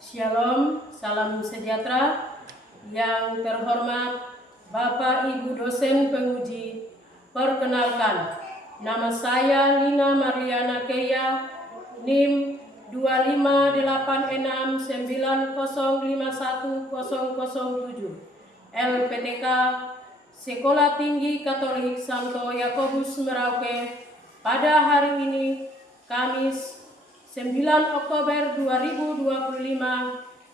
Shalom, salam sejahtera. Yang terhormat Bapak Ibu dosen penguji, perkenalkan, nama saya Lina Mariana Keya, NIM 25869051007, LPTK Sekolah Tinggi Katolik Santo Yakobus Merauke. Pada hari ini, Kamis 9 Oktober 2025,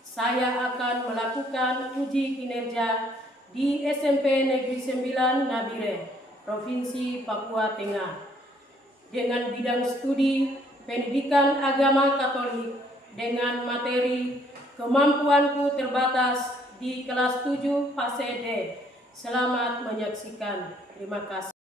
saya akan melakukan uji kinerja di SMP Negeri 9 Nabire, Provinsi Papua Tengah, dengan bidang studi pendidikan agama Katolik dengan materi kemampuanku terbatas di kelas 7 fase D. Selamat menyaksikan. Terima kasih.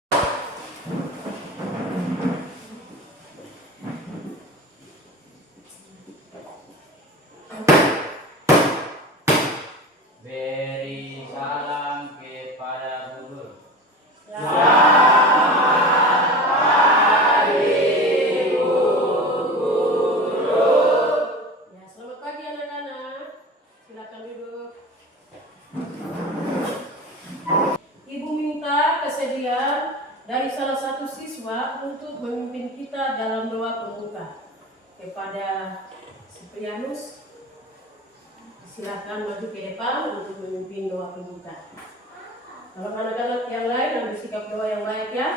Beri salam kepada guru. Selamat pagi, Bu Guru. Ya, selamat pagi anak-anak. Silakan duduk. Ibu minta kesediaan dari salah satu siswa untuk memimpin kita dalam doa pembuka. Kepada Siprianus, silakan maju ke depan untuk memimpin doa pembuka. Kalau anak-anak yang lain ambil sikap doa yang layak ya.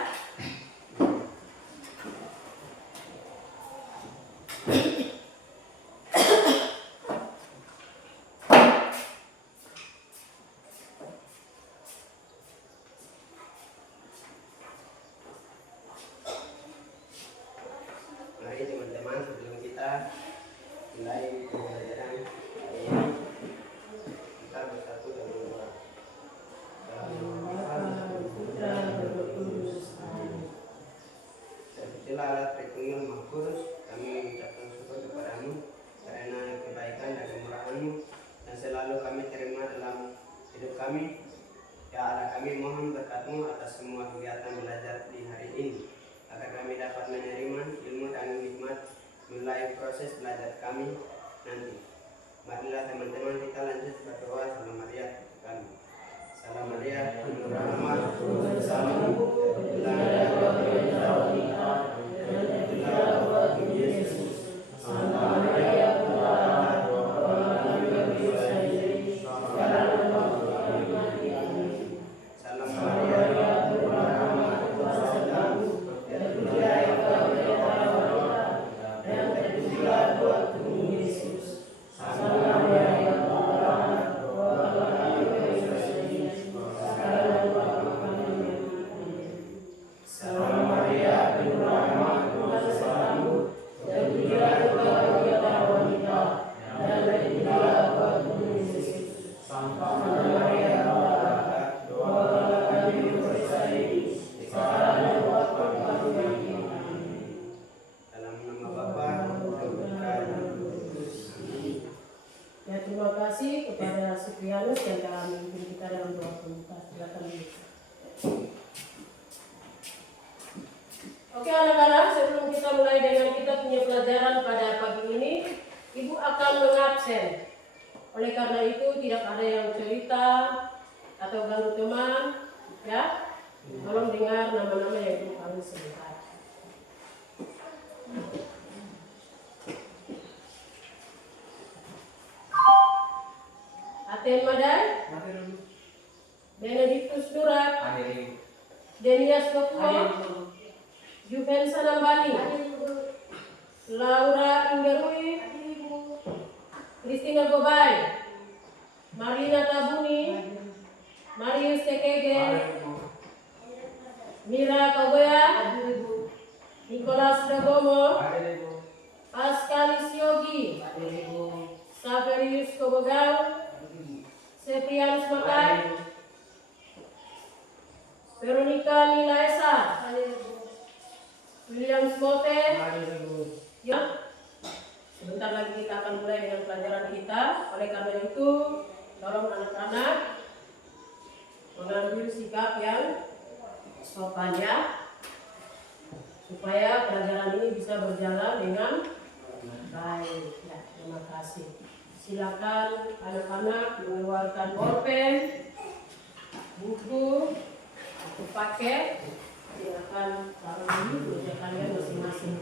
Mari teman-teman, sebelum kita mulai pembelajaran hari ini, kita bersatu dan berdoa. Terpujilah Allah Tritunggal Maha Kudus, kami mengucapkan syukur kepadamu karena kebaikan dan kemurahan-Mu yang selalu kami terima dalam hidup kami. Ya Allah, kami mohon berkat-Mu atas semua kegiatan belajar di hari ini, agar kami dapat menerima ilmu dan hikmat mulai proses belajar kami nanti. Marilah teman-teman kita lanjut berdoa. Salam Maria kami. Salam Maria, penuh rahmat, Tuhan bersamamu. Yesus. Salam Maria, Salam Maria, penuh rahmat, Tuhan sertamu. Terpujilah Tuhan Yesus. Salam Maria, penuh rahmat, Salam Maria, penuh rahmat, Tuhan sertamu. Terpujilah wanita, dan terpujilah Tuhan Yesus. Salam Maria, doakanlah kami dosa ini, sekarang dan waktu kami mati. Dalam nama Bapa, dan Putra, dan Roh Kudus. Amin. Ya, terima kasih kepada Siprianus yang telah memimpin kita dalam doa pembuka. Silakan duduk. Oke anak-anak, sebelum kita mulai dengan kita punya pelajaran pada pagi ini, Ibu akan mengabsen. Oleh karena itu tidak ada yang cerita atau ganggu teman, ya. Tolong dengar nama-nama yang Ibu kami sebutkan. Aten Madai, Benedictus Durat, Denias Papua, Juven Sanambani, Laura Inggerui, Christina Gobay, Marina Tabuni, Marius Tekege, Mira Kagoya, Nicholas Dagomo, Pascalis Yogi, Saverius Kobogau, Seprianus Makai, Veronica Nilaesa, William Smote. Ya, sebentar lagi kita akan mulai dengan pelajaran kita. Oleh karena itu, tolong anak-anak mengambil sikap yang sopan ya, supaya pelajaran ini bisa berjalan dengan baik. Ya, terima kasih. Silakan anak-anak mengeluarkan bolpen, buku, atau paket. Silakan taruh di meja kalian masing-masing.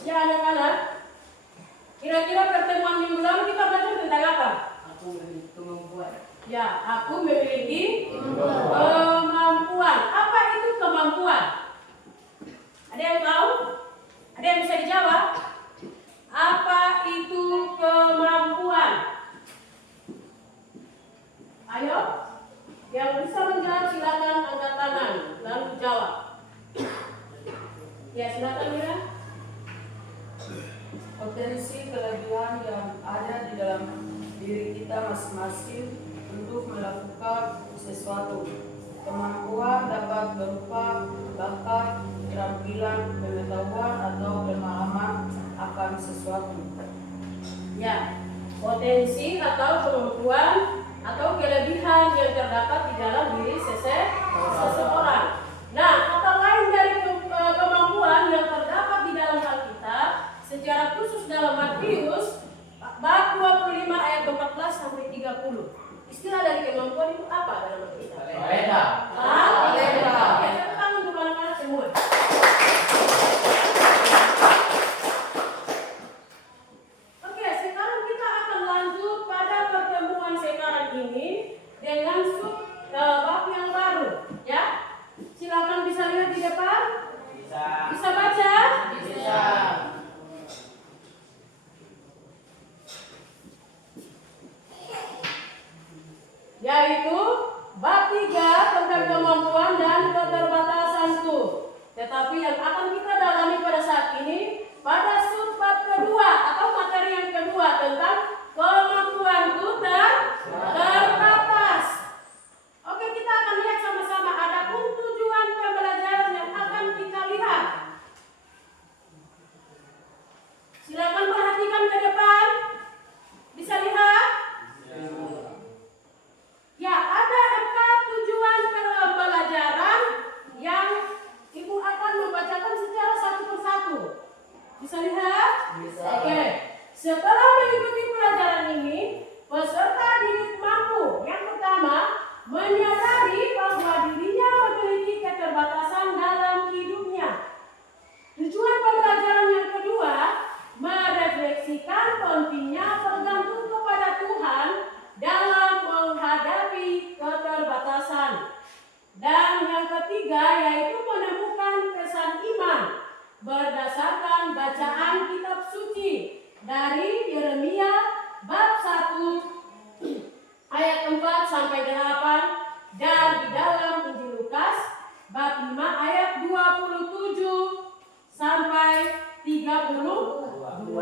Ya anak-anak, kira-kira pertemuan minggu lalu kita belajar tentang apa? Aku memiliki kemampuan. Ya, aku memiliki kemampuan. Apa itu kemampuan? Ada yang tahu? Ada yang bisa dijawab? Apa itu kemampuan? Ayo, yang bisa menjawab silakan angkat tangan lalu jawab. Ya, silakan Mira. Potensi kelebihan yang ada di dalam diri kita masing-masing untuk melakukan sesuatu. Kemampuan dapat berupa bakat, keterampilan, pengetahuan, atau pemahaman akan sesuatu. Ya, potensi atau kemampuan atau kelebihan yang terdapat di dalam diri seseorang. Nah, kata lain dari kemampuan yang terdapat di dalam Alkitab, secara khusus dalam Matius bab 25 ayat 14 sampai 30. Istilah dari kemampuan itu apa dalam Alkitab? Talenta. Talenta. Ya, tentang untuk anak-anak semua. Oke, sekarang kita akan lanjut pada pertemuan sekarang ini dengan bab yang baru, ya. Silakan bisa lihat di depan. Bisa. Bisa baca? Bisa. Yaitu bab 3 tentang kemampuan dan keterbatasanku. Tetapi yang akan kita dalami pada saat ini pada subbab kedua atau materi yang kedua tentang kemampuanku terbatas. Oke, kita akan lihat sama-sama. Adapun tujuan pembelajaran yang akan kita lihat. Silakan perhatikan ke depan. Bisa lihat? Ya, ada 4 tujuan pembelajaran yang Ibu akan membacakan secara satu persatu. Bisa lihat? Bisa. Oke. Setelah mengikuti pelajaran ini, peserta didik mampu yang pertama menyadari bahwa dirinya memiliki keterbatasan dalam hidupnya. Tujuan pembelajaran yang kedua merefleksikan pentingnya bergantung kepada Tuhan dalam menghadapi keterbatasan. Dan yang ketiga yaitu menemukan pesan iman berdasarkan bacaan kitab suci dari Yeremia bab 1 ayat 4 sampai 8 dan di dalam Injil Lukas bab 5 ayat 27 sampai 32.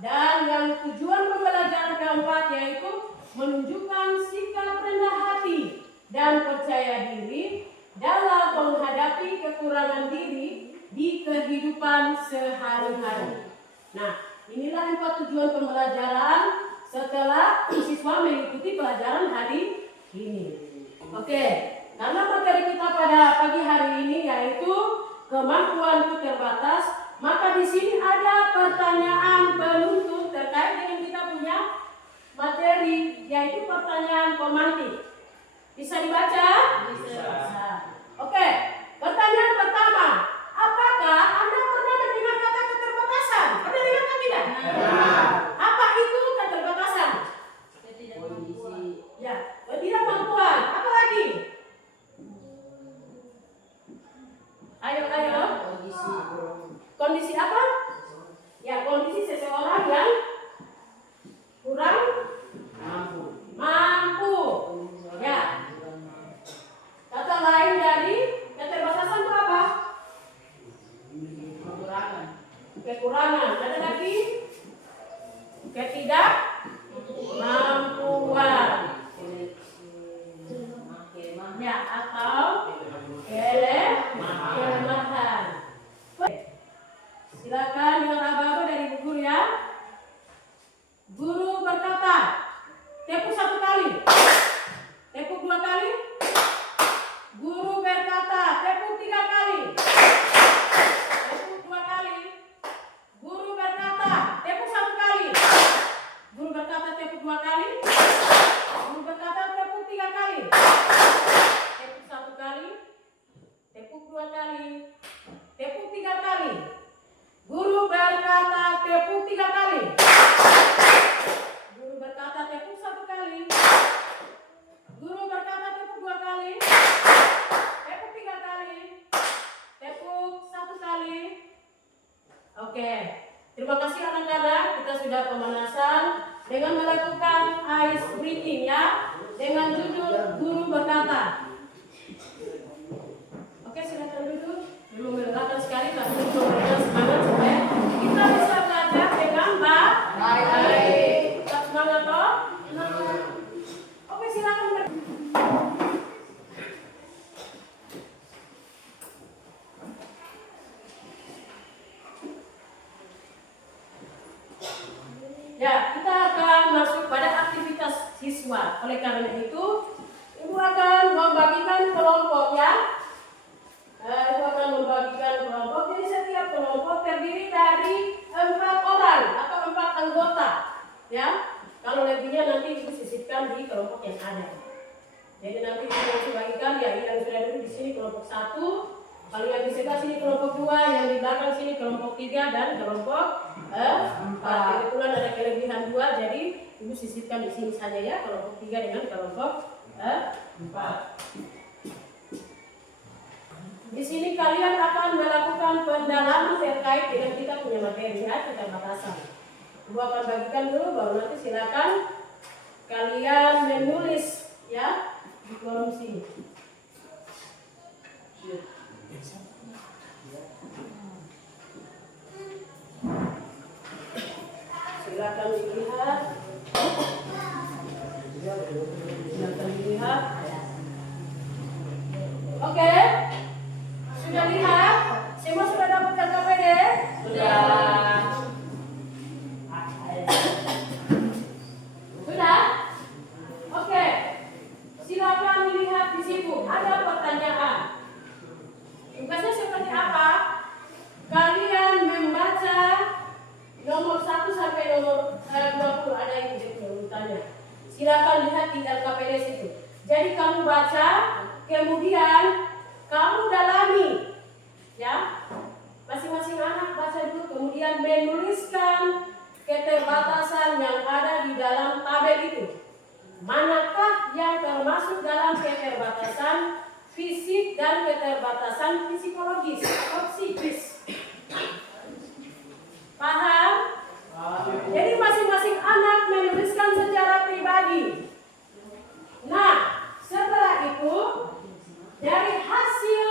Dan yang tujuan pembelajaran keempat yaitu menunjukkan sikap rendah hati dan percaya diri dalam menghadapi kekurangan diri di kehidupan sehari-hari. Nah, inilah 4 tujuan pembelajaran setelah siswa mengikuti pelajaran hari ini. Oke, karena materi kita pada pagi hari ini yaitu kemampuanku terbatas, maka di sini ada pertanyaan penuntut terkait dengan kita punya materi, yaitu pertanyaan pemantik. Bisa dibaca? Bisa. Oke, pertanyaan pertama. Apakah Anda pernah mendengar kata keterbatasan? Pernah dengar atau tidak? Apa itu keterbatasan? Kondisi. Ya, ketidakmampuan. Apa lagi? Ayo. Kondisi. Kondisi apa? Ya, kondisi seseorang yang kurang mampu. Ya. Kata lain dari keterbatasan itu apa? berkata, tepuk 1 kali. Guru berkata, tepuk 2 kali. Guru berkata, tepuk 3 kali. Tepuk 1 kali. Tepuk 2 kali. Tepuk 3 kali. Guru berkata, tepuk 3 kali. Guru berkata, tepuk 1 kali. Guru berkata, tepuk 2 kali. Tepuk 3 kali. Tepuk 1 kali. Oke. Terima kasih anak-anak. Kita sudah pemanasan dengan melakukan ice breathing ya. Dengan judul Guru Berkata. Oke, silakan duduk. Memang melelahkan sekali, tapi untuk memberikan semangat supaya kita bisa belajar dengan baik. Tetap semangat toh? Oke, silakan. Ya, kita akan masuk pada aktivitas siswa. Oleh karena itu, Ibu akan membagikan kelompok ya. Ibu akan membagikan kelompok. Jadi setiap kelompok terdiri dari 4 orang atau 4 anggota. Ya, kalau lebihnya nanti Ibu sisipkan di kelompok yang ada. Jadi nanti Ibu mau bagikan ya yang sudah duduk di sini kelompok 1. Kalau yang di sebelah sini kelompok 2, yang di belakang sini kelompok 3 dan kelompok 4. Kebetulan ada kelebihan 2, jadi Ibu sisipkan di sini saja ya kelompok 3 dengan kelompok 4. Di sini kalian akan melakukan pendalaman terkait dengan kita punya materi ya, keterbatasan. Ibu akan bagikan dulu, baru nanti silakan kalian menulis ya di kolom sini. Silakan dilihat. Silakan dilihat. Oke. Sudah lihat? Semua sudah dapat LKPD? Sudah. Sudah? Oke. Silakan dilihat di situ. Ada pertanyaan. Tugasnya seperti apa? Kalian membaca nomor 1 sampai nomor 20 ada yang urutannya. Silakan lihat di LKPD situ. Jadi kamu baca, kemudian kamu dalami, ya. Masing-masing anak baca dulu, kemudian menuliskan keterbatasan yang ada di dalam tabel itu. Manakah yang termasuk dalam keterbatasan fisik dan keterbatasan psikologis atau psikis? Paham? Jadi masing-masing anak menuliskan secara pribadi. Nah, setelah itu dari hasil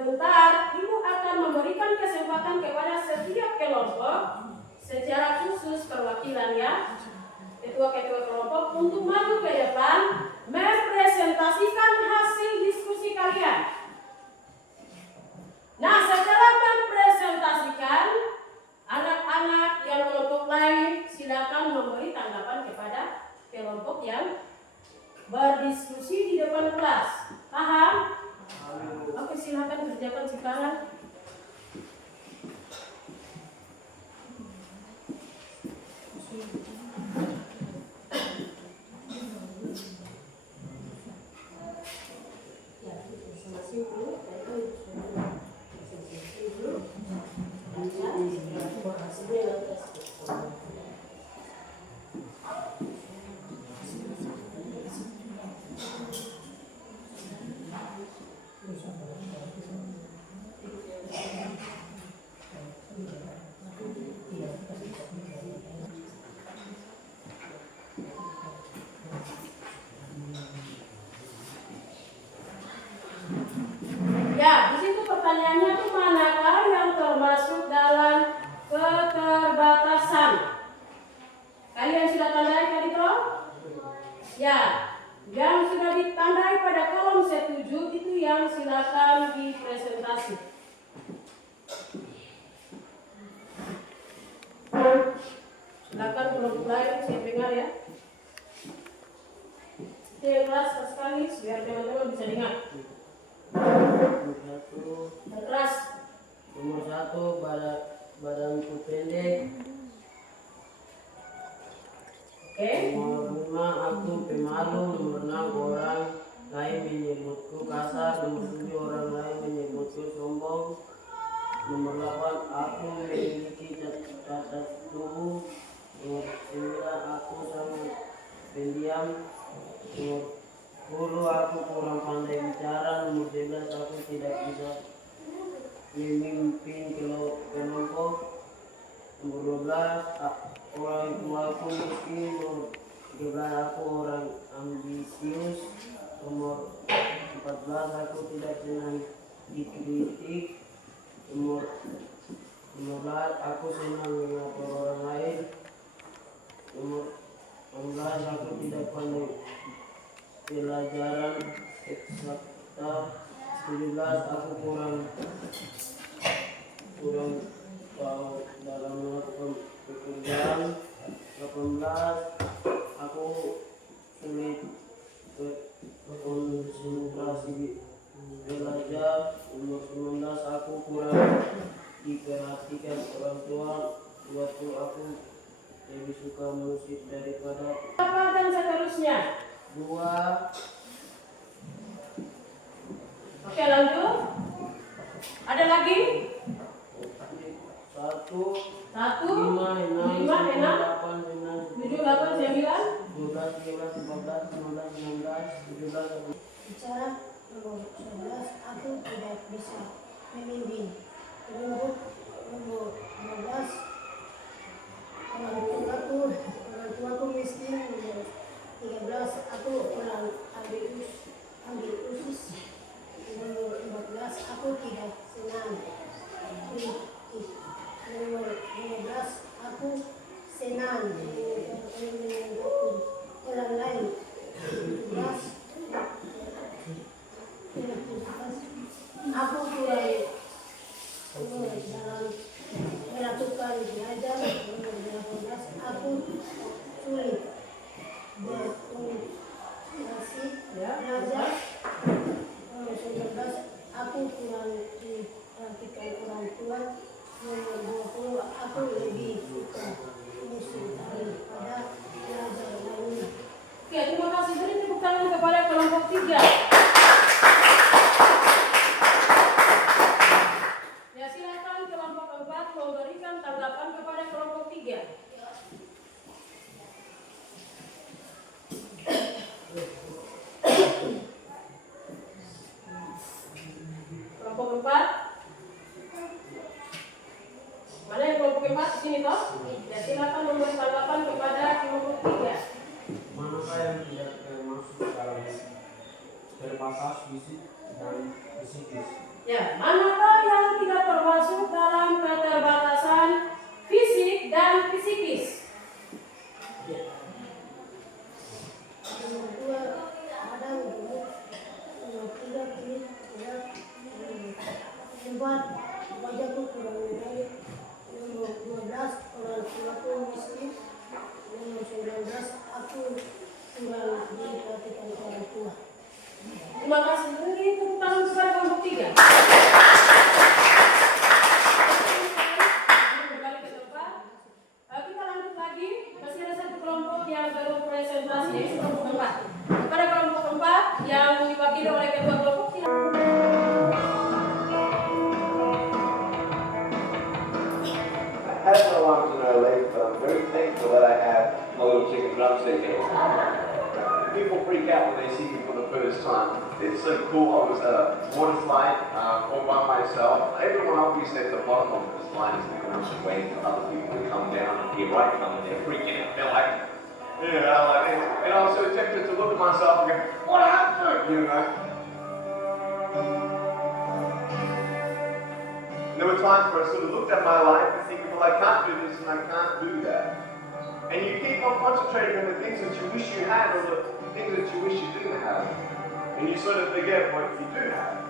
bentar, Ibu akan memberikan kesempatan kepada setiap kelompok secara khusus perwakilan ya, ketua-ketua kelompok untuk maju ke depan mempresentasikan hasil diskusi kalian. Nah, setelah mempresentasikan, anak-anak yang kelompok lain silakan memberi tanggapan kepada kelompok yang berdiskusi di depan kelas. Paham? Oke, silakan kerjakan sekarang. Ya, di situ pertanyaannya tuh manakah yang termasuk dalam keterbatasan? Kalian sudah tandai tadi toh? Ya, yang sudah ditandai pada kolom setuju itu yang silakan dipresentasi. Silakan kelompok lain saya dengar ya. Yang keras sekali biar teman-teman bisa dengar. Yang keras. Nomor 1 badanku pendek, pemalu, nomor 6 orang lain menyebutku kasar, nomor 7 orang lain menyebutku sombong, nomor 8 aku memiliki cacat tubuh, nomor 9 aku sangat pendiam, nomor 10 aku kurang pandai bicara, nomor 11 aku tidak bisa memimpin kelompok, nomor 12 orang tuaku miskin, nomor 13 aku orang ambisius, nomor 14 aku tidak senang dikritik, nomor 15 aku senang mengatur orang lain, nomor 16 aku tidak pandai pelajaran eksakta, 17 aku kurang tahu dalam melakukan pekerjaan, 18 aku sulit berkonsentrasi belajar, nomor 19 aku kurang diperhatikan orang tua, 20 aku lebih suka musik daripada Apa dan seterusnya? 2. Oke, lanjut. Ada lagi? 1, 1, 5, 6, 5, 7, 6, 8, 9, 7, 8, 9. 12, 13, 14, 15, 16, 17. Bicara nomor 11, aku tidak bisa memimpin kelompok. Nomor 12, orang tuaku miskin. Nomor 13, aku orang ambil usus. Nomor 14, aku tidak senang kritik. Nomor 15, aku senang mengatur orang lain. 17, aku kurang dalam melakukan belajar. Nomor 18, aku sulit berkonsentrasi belajar. Nomor 19, aku kurang diperhatikan orang tua. Nomor 20, aku lebih suka musik daripada belajar lainnya. Oke, terima kasih. Beri tepuk tangan kepada kelompok 3. Ya, silakan kelompok 4 memberikan tanggapan kepada kelompok 3. Kelompok 4. Mana yang kelompok 4 di sini toh? Ya, silakan memberi tanggapan kepada kelompok 3. Manakah yang tidak termasuk dalam terbatas fisik dan psikis? Ya, manakah yang tidak termasuk dalam keterbatasan fisik dan psikis? Nomor 2, badan gemuk. Nomor 3, kulit gelap. Nomor 4, wajahku kurang menarik. Nomor 12, orang tuaku miskin. Nomor 19, aku kurang diperhatikan orang tua. Terima kasih. Beri tepuk tangan kepada kelompok 3. Kembali ke tempat. Kita lanjut lagi. Masih ada satu kelompok yang baru presentasi, yaitu kelompok 4. Kepada kelompok 4 yang diwakili oleh ketua kelompok. I have no arms and no legs, but I'm very thankful that I have my little chicken drumstick here. People freak out when they see me for the first time. It's so cool. I was water slide all by myself. Everyone obviously at the bottom of the slide is just waiting for other people to come down, and here I come, and they're freaking out. They're like, and I was so tempted to look at myself and go, what happened? There were times where I sort of looked at my life and thinking, well, I can't do this and I can't do that. And you keep on concentrating on the things that you wish you had or the things that you wish you didn't have. And you sort of forget what you do have.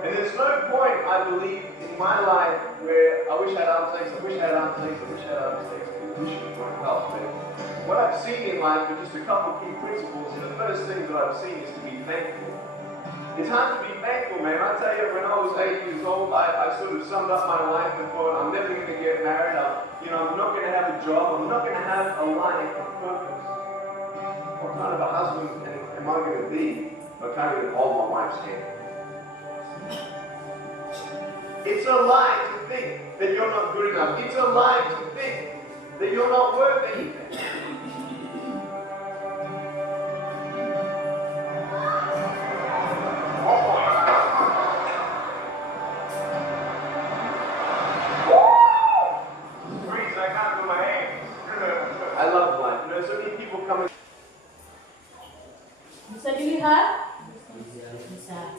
And there's no point, I believe, in my life where I wish I had arms, legs, I wish I had arms, legs, I wish I had arms, legs, I wish it would help. But what I've seen in life are just a couple of key principles, and the first thing that I've seen is to be thankful. It's hard to be thankful, man. I tell you, when I was 8 years old, I sort of summed up my life and thought, I'm never going to get married. I'm not going to have a job. I'm not going to have a life of purpose. What kind of a husband am I going to be if I can't even hold my wife's hand? It's a lie to think that you're not good enough. It's a lie to think that you're not worth anything. Freeze, I can't do my hands. I love life. You know, so many people come and Bisa dilihat? Bisa.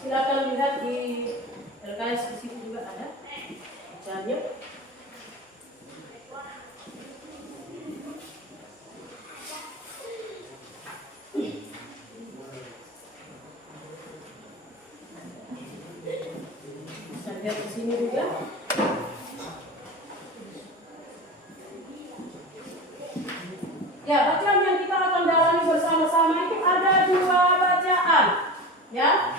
Silakan lihat di LKS di situ juga ada caranya. Bisa lihat di sini juga. Ya, bacaan yang kita akan dalami bersama-sama itu ada 2 bacaan. Ya.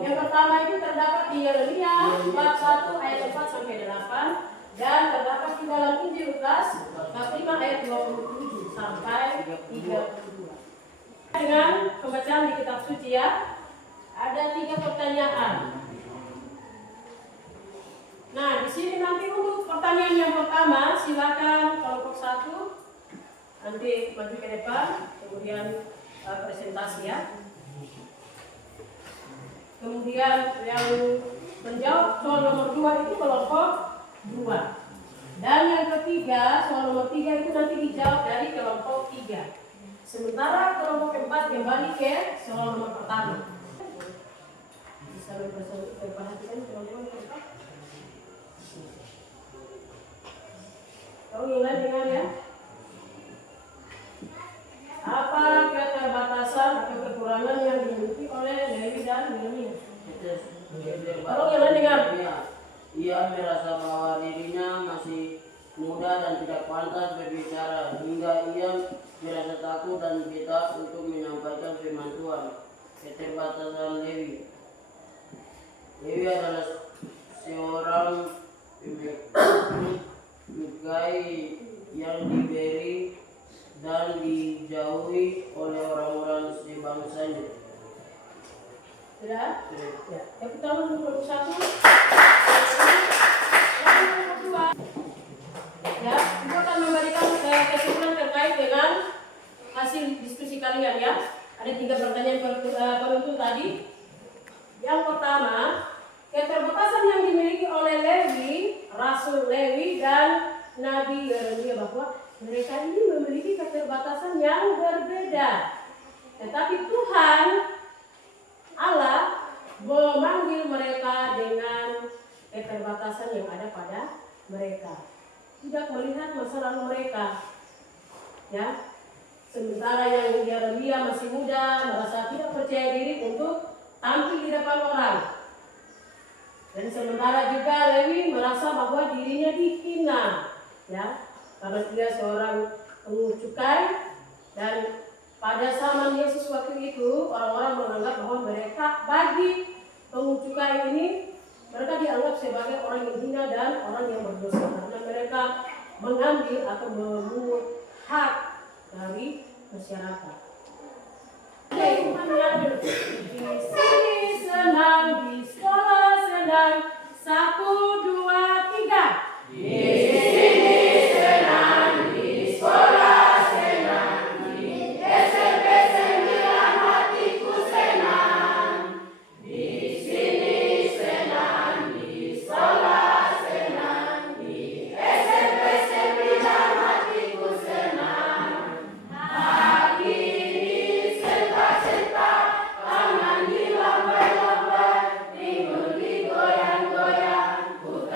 Yang pertama itu terdapat di Yeremia bab 1 ayat 4 sampai 8 dan terdapat di dalam Injil Lukas bab 5 ayat 27 sampai 32. Dengan pembacaan di kitab suci ya, ada 3 pertanyaan. Nah, di sini nanti untuk pertanyaan yang pertama silakan kelompok 1 nanti maju ke depan, kemudian presentasi ya. Kemudian yang menjawab soal nomor 2 itu kelompok 2. Dan yang ketiga, soal nomor 3 itu nanti dijawab dari kelompok 3. Sementara kelompok 4 kembali ke soal nomor pertama. Bisa memperhatikan teman-teman kelompok. Kau yang lain dengar ya. Apa keterbatasan atau kekurangan yang dimiliki oleh Lewi dan Yeremia? Kalau yang lain dengar. Ia merasa bahwa dirinya masih muda dan tidak pantas berbicara, hingga ia merasa takut dan getar untuk menyampaikan firman Tuhan. Keterbatasan Lewi. Lewi adalah seorang pegawai yang diberi dan dijauhi oleh orang-orang sebangsanya. Sudah? Ya. Yang pertama nomor 1. Yang kedua, ya, kita akan memberikan kesimpulan terkait dengan hasil diskusi kalian ya. Ada 3 pertanyaan penuntut tadi. Yang pertama, keterbatasan yang dimiliki oleh Lewi, Rasul Lewi dan Nabi Yeremia bahwa mereka ini memiliki keterbatasan yang berbeda. Tetapi Tuhan Allah memanggil mereka dengan keterbatasan yang ada pada mereka. Tidak melihat masa lalu mereka. Ya. Sementara yang Yeremia masih muda, merasa tidak percaya diri untuk tampil di depan orang. Dan sementara juga Lewi merasa bahwa dirinya dihina. Ya. Karena dia seorang pungut cukai dan pada zaman Yesus waktu itu orang-orang menganggap bahwa mereka bagi pungut cukai ini mereka dianggap sebagai orang yang hina dan orang yang berdosa karena mereka mengambil atau memungut hak dari masyarakat. Di sini senang, di sekolah senang, 1, 2, 3. Di sini senang, di sekolah senang, di SMP 9 hatiku senang. Di sini senang, di sekolah senang, di SMP 9 hatiku senang. Hati disentak-sentak, tangan dilambai-lambai, timbul digoyang-goyang, ku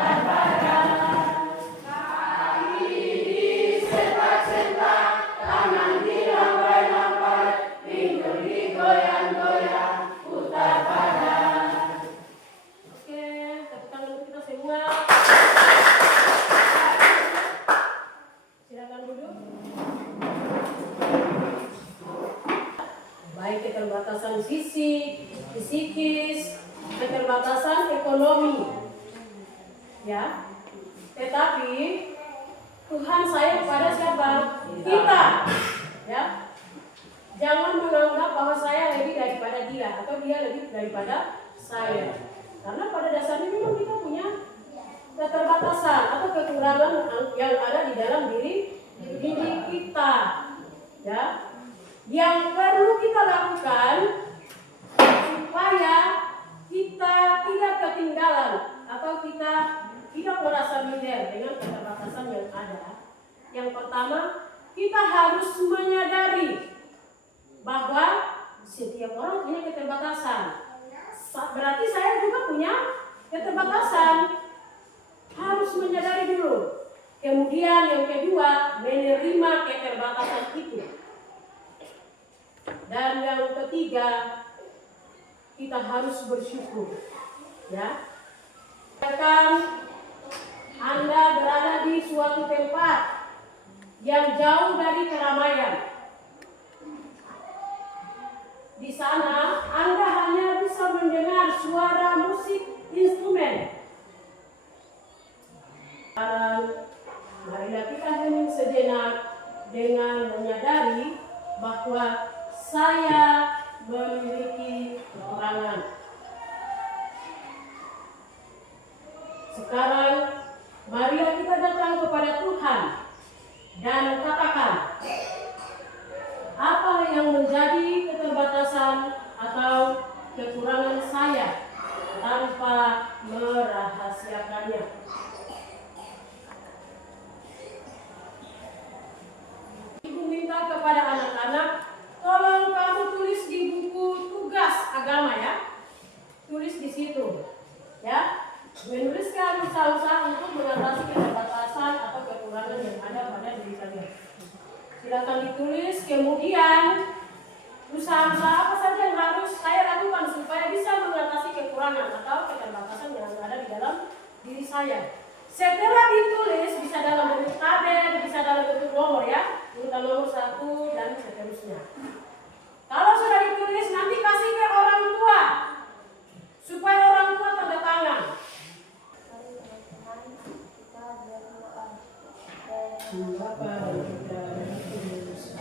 daripada saya. Karena pada dasarnya memang kita punya keterbatasan atau kekurangan yang ada di dalam diri kita. Ya, yang perlu kita lakukan supaya kita tidak ketinggalan atau kita tidak merasa minder dengan keterbatasan yang ada. Yang pertama, kita harus menyadari bahwa setiap orang punya keterbatasan. Berarti saya juga punya keterbatasan. Harus menyadari dulu. Kemudian yang kedua, menerima keterbatasan itu. Dan yang ketiga, kita harus bersyukur. Ya. Bahkan Anda berada di suatu tempat yang jauh dari keramaian. Di sana Anda hanya bisa mendengar suara musik instrumen. Marilah kita hening sejenak dengan menyadari bahwa saya memiliki kekurangan. Sekarang marilah kita datang kepada Tuhan dan katakan apa yang menjadi keterbatasan atau kekurangan saya tanpa merahasiakannya. Ibu minta kepada anak-anak, tolong kamu tulis di buku tugas agama ya. Tulis di situ. Ya. Menuliskan usaha-usaha untuk mengatasi keterbatasan atau kekurangan yang ada pada diri kalian. Silakan ditulis, kemudian usaha-usaha apa saja yang harus saya lakukan supaya bisa mengatasi kekurangan atau keterbatasan yang ada di dalam diri saya. Setelah ditulis, bisa dalam bentuk tabel, bisa dalam bentuk nomor ya, urutan nomor 1 dan seterusnya. Kalau sudah ditulis, nanti kasih ke orang tua supaya orang tua tanda tangan. Bapa dan Putra dan Roh Kudus.